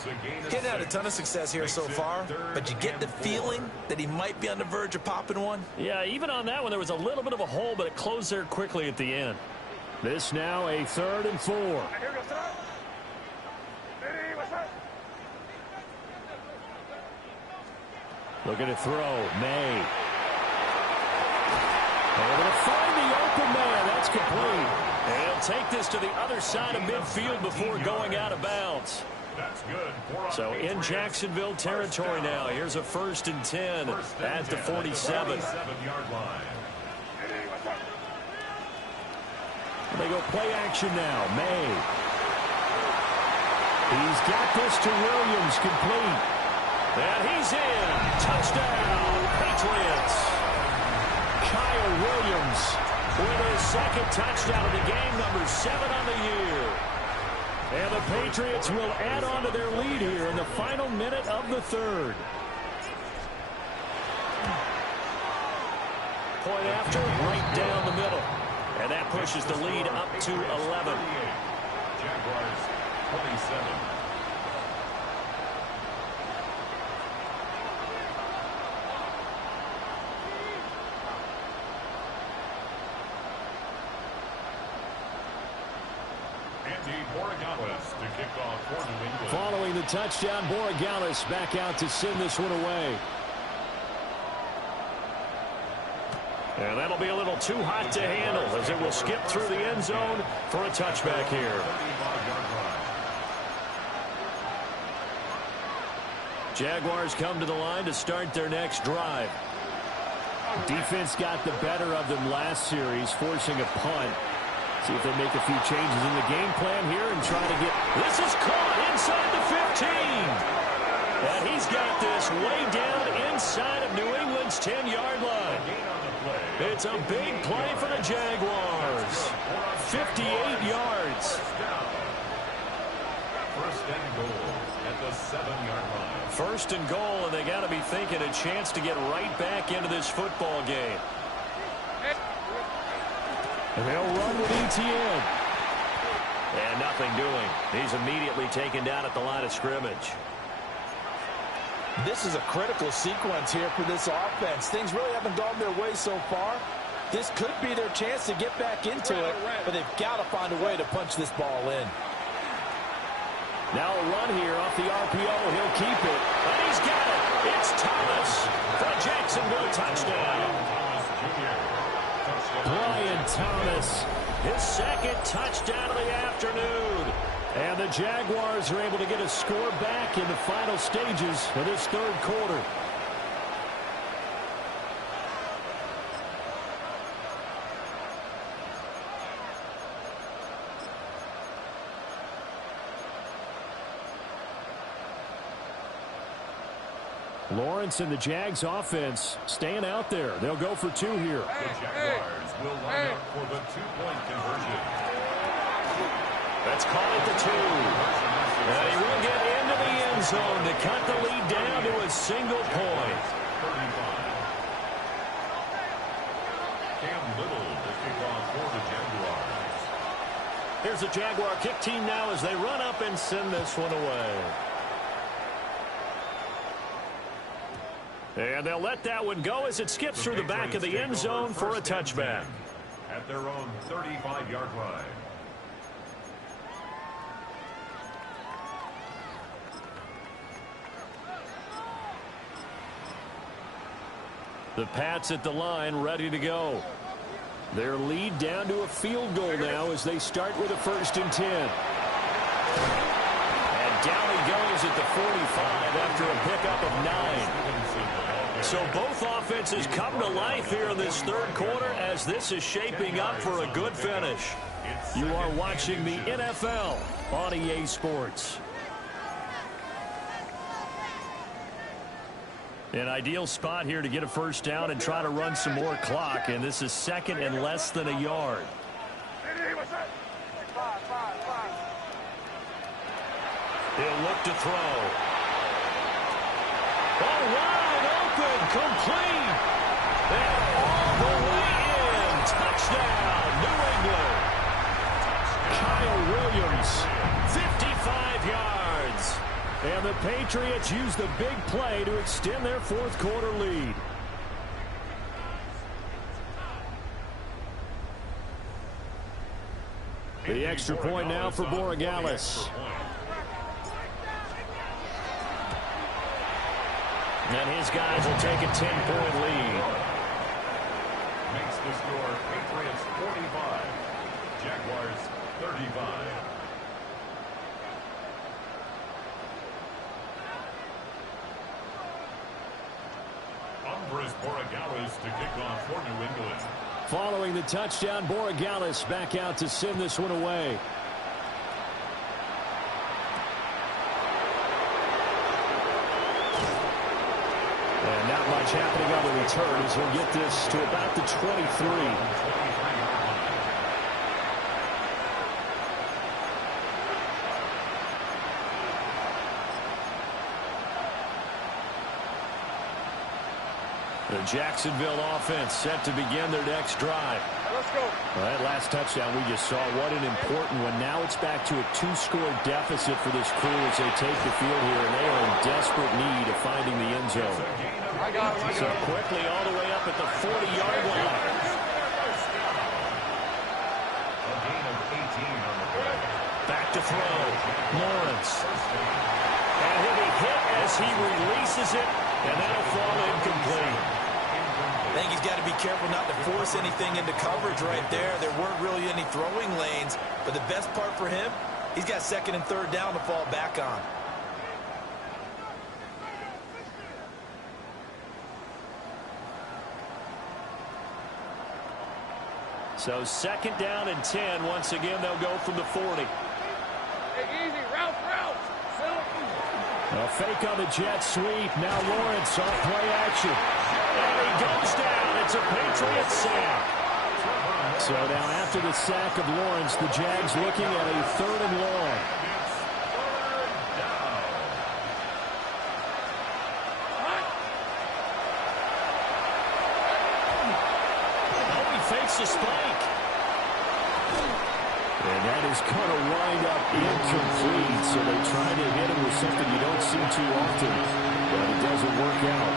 Getting had a ton of success here so far, but you get the feeling that he might be on the verge of popping one. Yeah, even on that one, there was a little bit of a hole, but it closed there quickly at the end. This now a 3rd and 4. Looking to throw. May. Able to find the open man. That's complete. And he'll take this to the other side of midfield before going out of bounds. That's good. So in Jacksonville territory now. Here's a 1st and 10 at the 47. 47-yard line. They go play action now. May. He's got this to Williams, complete. And he's in. Touchdown, Patriots. Kyle Williams with his 2nd touchdown of the game, number 7 on the year. And the Patriots will add on to their lead here in the final minute of the 3rd. Point after, right down the middle. And that pushes the lead up to 11. Jaguars 27. Andy Borregales to kick off for New England. Following the touchdown, Borregales back out to send this one away. And that'll be a little too hot to handle as it will skip through the end zone for a touchback here. Jaguars come to the line to start their next drive. Defense got the better of them last series, forcing a punt. See if they make a few changes in the game plan here and try to get... This is caught inside the 15. And he's got this way down inside of New England's 10-yard line. It's a big play for the Jaguars. 58 yards. 1st and goal at the 7-yard line. 1st and goal, and they got to be thinking a chance to get right back into this football game. And they'll run with ETN. And nothing doing. He's immediately taken down at the line of scrimmage. This is a critical sequence here for this offense. Things really haven't gone their way so far. This could be their chance to get back into it, but they've got to find a way to punch this ball in. Now a run here off the RPO. He'll keep it. And he's got it. It's Thomas for a Jacksonville touchdown. Brian Thomas, his 2nd touchdown of the afternoon. And the Jaguars are able to get a score back in the final stages of this 3rd quarter. Lawrence and the Jags offense staying out there. They'll go for 2 here. The Jaguars will line up for the 2-point conversion. Let's call it the 2. And he will get into the end zone to cut the lead down to a single point. 35. Cam Little to kick off for the Jaguars. Here's the Jaguar kick team now as they run up and send this one away. And they'll let that one go as it skips through the back of the end zone for a touchback. At their own 35-yard line. The Pats at the line ready to go. Their lead down to a field goal now as they start with a 1st and 10. And down he goes at the 45 after a pickup of 9. So both offenses come to life here in this 3rd quarter as this is shaping up for a good finish. You are watching the NFL on EA Sports. An ideal spot here to get a 1st down and try to run some more clock, and this is 2nd and less than a yard. He'll look to throw. Oh, wide open, complete. And all the way in. Touchdown, New England. Kyle Williams, 55 yards. And the Patriots use the big play to extend their 4th quarter lead. The extra point now for Borregales. And his guys will take a 10-point lead. Makes the score Patriots 45, Jaguars 35. Andres Borregales to kick off for New England. Following the touchdown, Borregales back out to send this one away. And not much happening on the return as he'll get this to about the 23. The Jacksonville offense set to begin their next drive. Let's go. Well, that last touchdown we just saw, what an important one. Now it's back to a 2-score deficit for this crew as they take the field here, and they are in desperate need of finding the end zone. I got him. So quickly all the way up at the 40-yard line. A gain of 18 on the play. Back to throw. Lawrence. And he'll be hit as he releases it, and that'll fall incomplete. I think he's got to be careful not to force anything into coverage right there. There weren't really any throwing lanes, but the best part for him, he's got 2nd and 3rd down to fall back on. So 2nd down and 10. Once again, they'll go from the 40. Hey, easy. Route. A fake on the jet sweep. Now Lawrence off play action. And he goes down. It's a Patriot sack. So now after the sack of Lawrence, the Jags looking at a 3rd and long. Oh, he fakes a spike. And that is going to wind up incomplete. So they try to hit him with something you don't see too often, but it doesn't work out.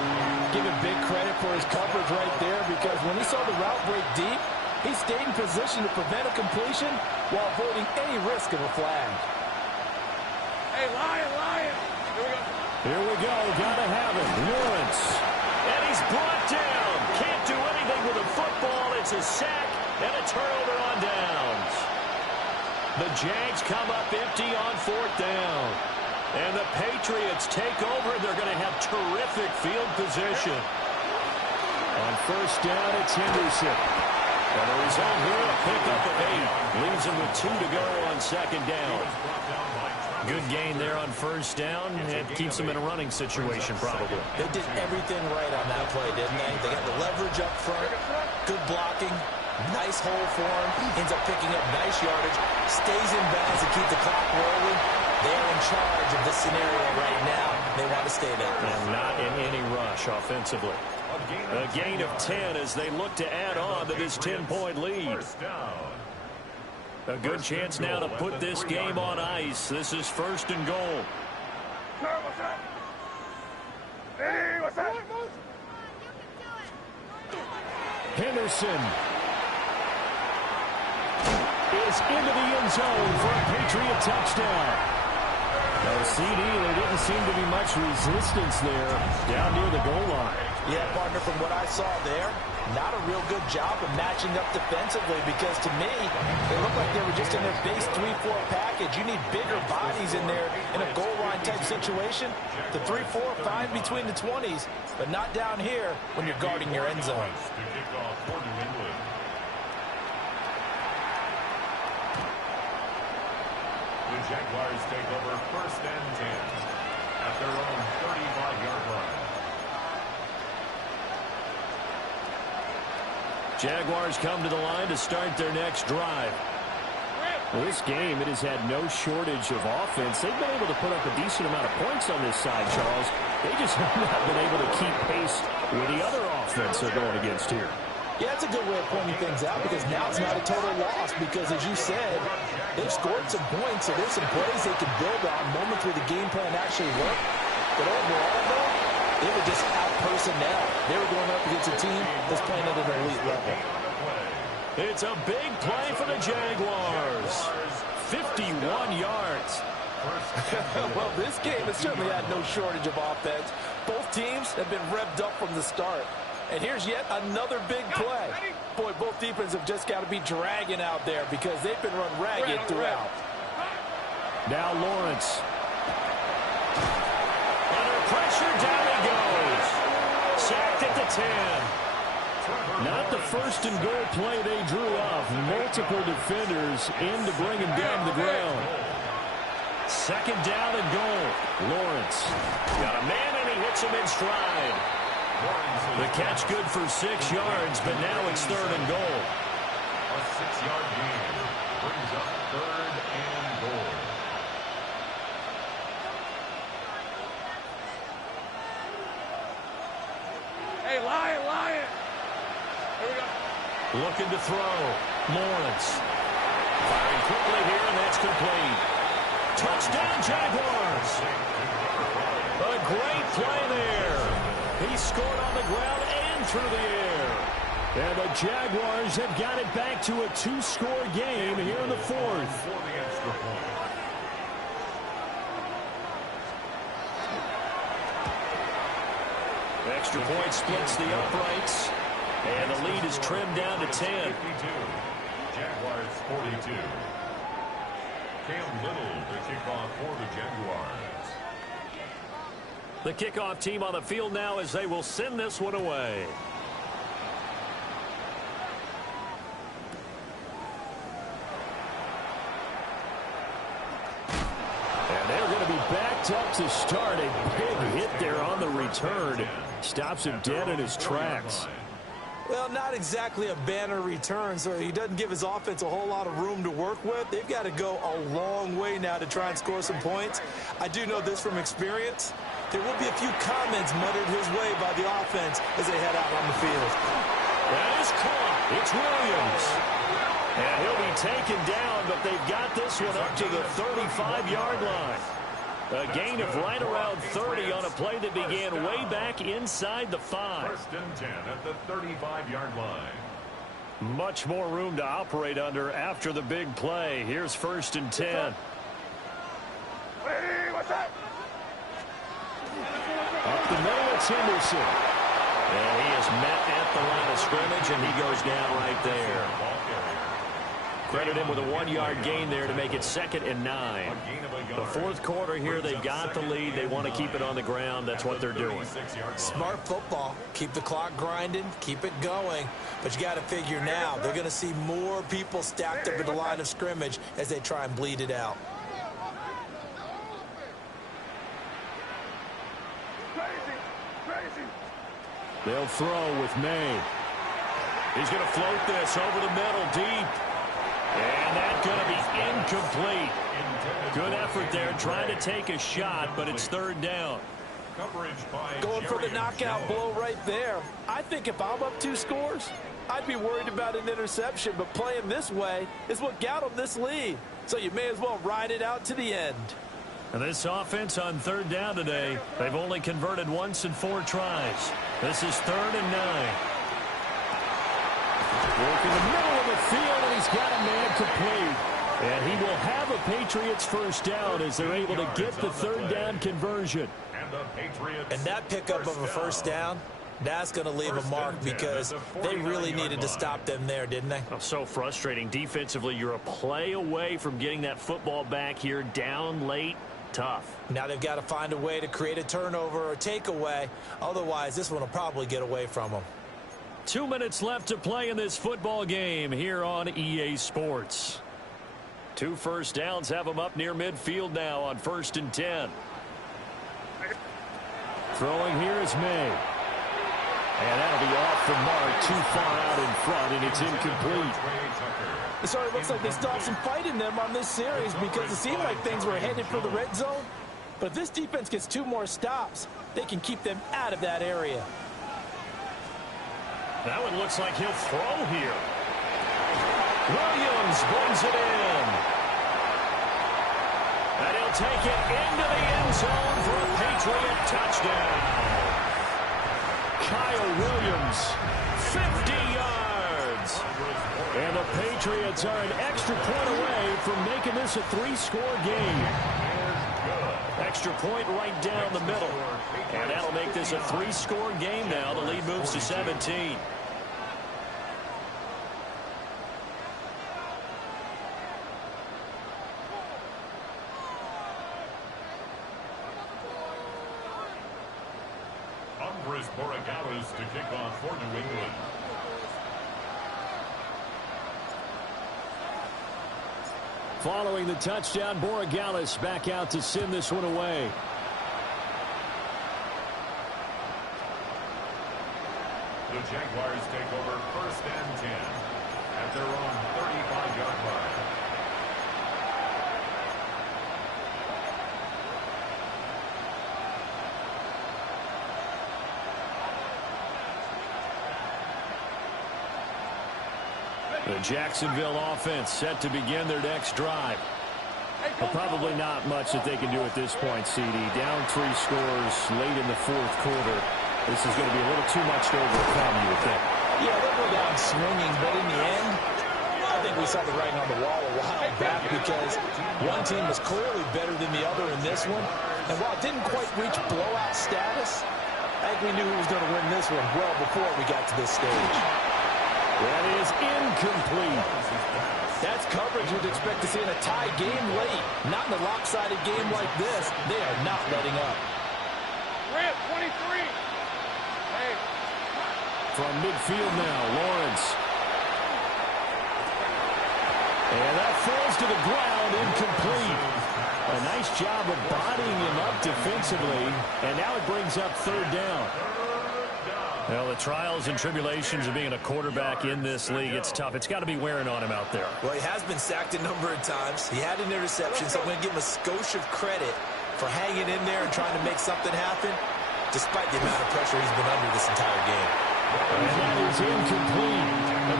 Give him big credit for his coverage right there, because when he saw the route break deep, he stayed in position to prevent a completion while avoiding any risk of a flag. Hey, Lion. Here we go. Got to have it. Lawrence. And he's brought down. Can't do anything with a football. It's a sack and a turnover on downs. The Jags come up empty on 4th down. And the Patriots take over. They're going to have terrific field position. On 1st down, it's Henderson. And the result here, a pickup of 8. Leaves him with 2 to go on 2nd down. Good gain there on first down. It keeps them in a running situation, probably. They did everything right on that play, didn't they? They got the leverage up front, good blocking, nice hole for him, ends up picking up nice yardage, stays in bounds to keep the clock rolling. They're in charge of this scenario right now. They want to stay there. And not in any rush offensively. A gain of 10 as they look to add on to this 10-point lead. A good chance now to put this game on ice. This is first and goal. Henderson is into the end zone for a Patriot touchdown. No CD, there didn't seem to be much resistance there down near the goal line. Yeah, partner, from what I saw there, not a real good job of matching up defensively because to me, they looked like they were just in their base 3-4 package. You need bigger bodies in there in a goal line type situation. The 3-4, fine between the 20s, but not down here when you're guarding your end zone. The Jaguars take over first and 10 at their own 35-yard line. Jaguars come to the line to start their next drive. Well, this game, it has had no shortage of offense. They've been able to put up a decent amount of points on this side, Charles. They just have not been able to keep pace with the other offense they're going against here. Yeah, it's a good way of pointing things out because now it's not a total loss because, as you said, they've scored some points, so there's some plays they can build on, moments where the game plan actually worked. But overall, though, they were just out personnel. They were going up against a team that's playing at an elite level. It's a big play for the Jaguars. 51 yards. Well, this game has certainly had no shortage of offense. Both teams have been revved up from the start. And here's yet another big play. Boy, both defenses have just got to be dragging out there because they've been run ragged throughout. Now Lawrence. Under pressure, down he goes. Sacked at the 10. Not the first and goal play they drew up. Multiple defenders in to bring him down to the ground. Second down and goal. Lawrence. Got a man and he hits him in stride. The catch good for 6 yards, but now it's third and goal. A 6-yard gain brings up third and goal. Hey, Lion. Here we go. Looking to throw. Lawrence. Firing quickly here, and that's complete. Touchdown, Jaguars. A great play there. He scored on the ground and through the air. And the Jaguars have got it back to a 2-score game here in the fourth. Extra point splits the uprights. And the lead is trimmed down to 10. 52. Jaguars 42. Cam Little, the kickoff for the Jaguars. The kickoff team on the field now as they will send this one away. And they're going to be backed up to start. A big hit there on the return. Stops him dead in his tracks. Well, not exactly a banner return, so he doesn't give his offense a whole lot of room to work with. They've got to go a long way now to try and score some points. I do know this from experience. There will be a few comments muttered his way by the offense as they head out on the field. That is caught. It's Williams. And he'll be taken down, but they've got this one up to the 35-yard line. A gain of right around 30 on a play that began way back inside the 5. First and 10 at the 35-yard line. Much more room to operate under after the big play. Here's first and 10. Hey, what's up? Up the middle, it's Henderson. And he is met at the line of scrimmage, and he goes down right there. Credit him with a 1-yard gain there to make it 2nd and 9. The fourth quarter here, they've got the lead. They want to keep it on the ground. That's what they're doing. Smart football. Keep the clock grinding. Keep it going. But you got to figure now, they're going to see more people stacked up at the line of scrimmage as they try and bleed it out. They'll throw with May. He's going to float this over the middle deep. And that's going to be incomplete. Good effort there trying to take a shot, but it's third down. Going for the knockout blow right there. I think if I'm up 2 scores, I'd be worried about an interception, but playing this way is what got them this lead. So you may as well ride it out to the end. And this offense on third down today, they've only converted once in 4 tries. This is 3rd and 9. Work in the middle of the field, and he's got a man complete. And he will have a Patriots first down as they're able to get the third down conversion. And that pickup of a first down, that's going to leave a mark because they really needed to stop them there, didn't they? Oh, so frustrating. Defensively, you're a play away from getting that football back here down late. Tough. Now they've got to find a way to create a turnover or takeaway. Otherwise, this one will probably get away from them. 2 minutes left to play in this football game here on EA Sports. 2 first downs have them up near midfield now on 1st and 10. Throwing here is May. And that'll be off the mark, too far out in front, and it's incomplete. It sort of looks like they still have some fight in them on this series because it seemed like things were headed for the red zone. But if this defense gets 2 more stops, they can keep them out of that area. That one looks like he'll throw here. Williams brings it in. And he'll take it into the end zone for a Patriot touchdown. Kyle Williams, 50 yards. And the Patriots are an extra point away from making this a 3-score game. Extra point right down the middle. And that'll make this a 3-score game now. The lead moves to 17. To kick off for New England. Following the touchdown, Borregales back out to send this one away. The Jaguars take over 1st and 10 at their own 35-yard line. The Jacksonville offense set to begin their next drive. But probably not much that they can do at this point, CD. Down 3 scores late in the 4th quarter. This is going to be a little too much to overcome, you would think. Yeah, they'll go down swinging, but in the end, I think we saw the writing on the wall a while back because one team was clearly better than the other in this one. And while it didn't quite reach blowout status, I think we knew who was going to win this one well before we got to this stage. That is incomplete. That's coverage you'd expect to see in a tie game late. Not in a lopsided game like this. They are not letting up. Rip, 23. Hey. From midfield now, Lawrence. And that falls to the ground, incomplete. A nice job of bodying him up defensively. And now it brings up 3rd down. Well, the trials and tribulations of being a quarterback in this league, it's tough. It's got to be wearing on him out there. Well, he has been sacked a number of times. He had an interception, so I'm going to give him a skosh of credit for hanging in there and trying to make something happen, despite the amount of pressure he's been under this entire game. And that is incomplete.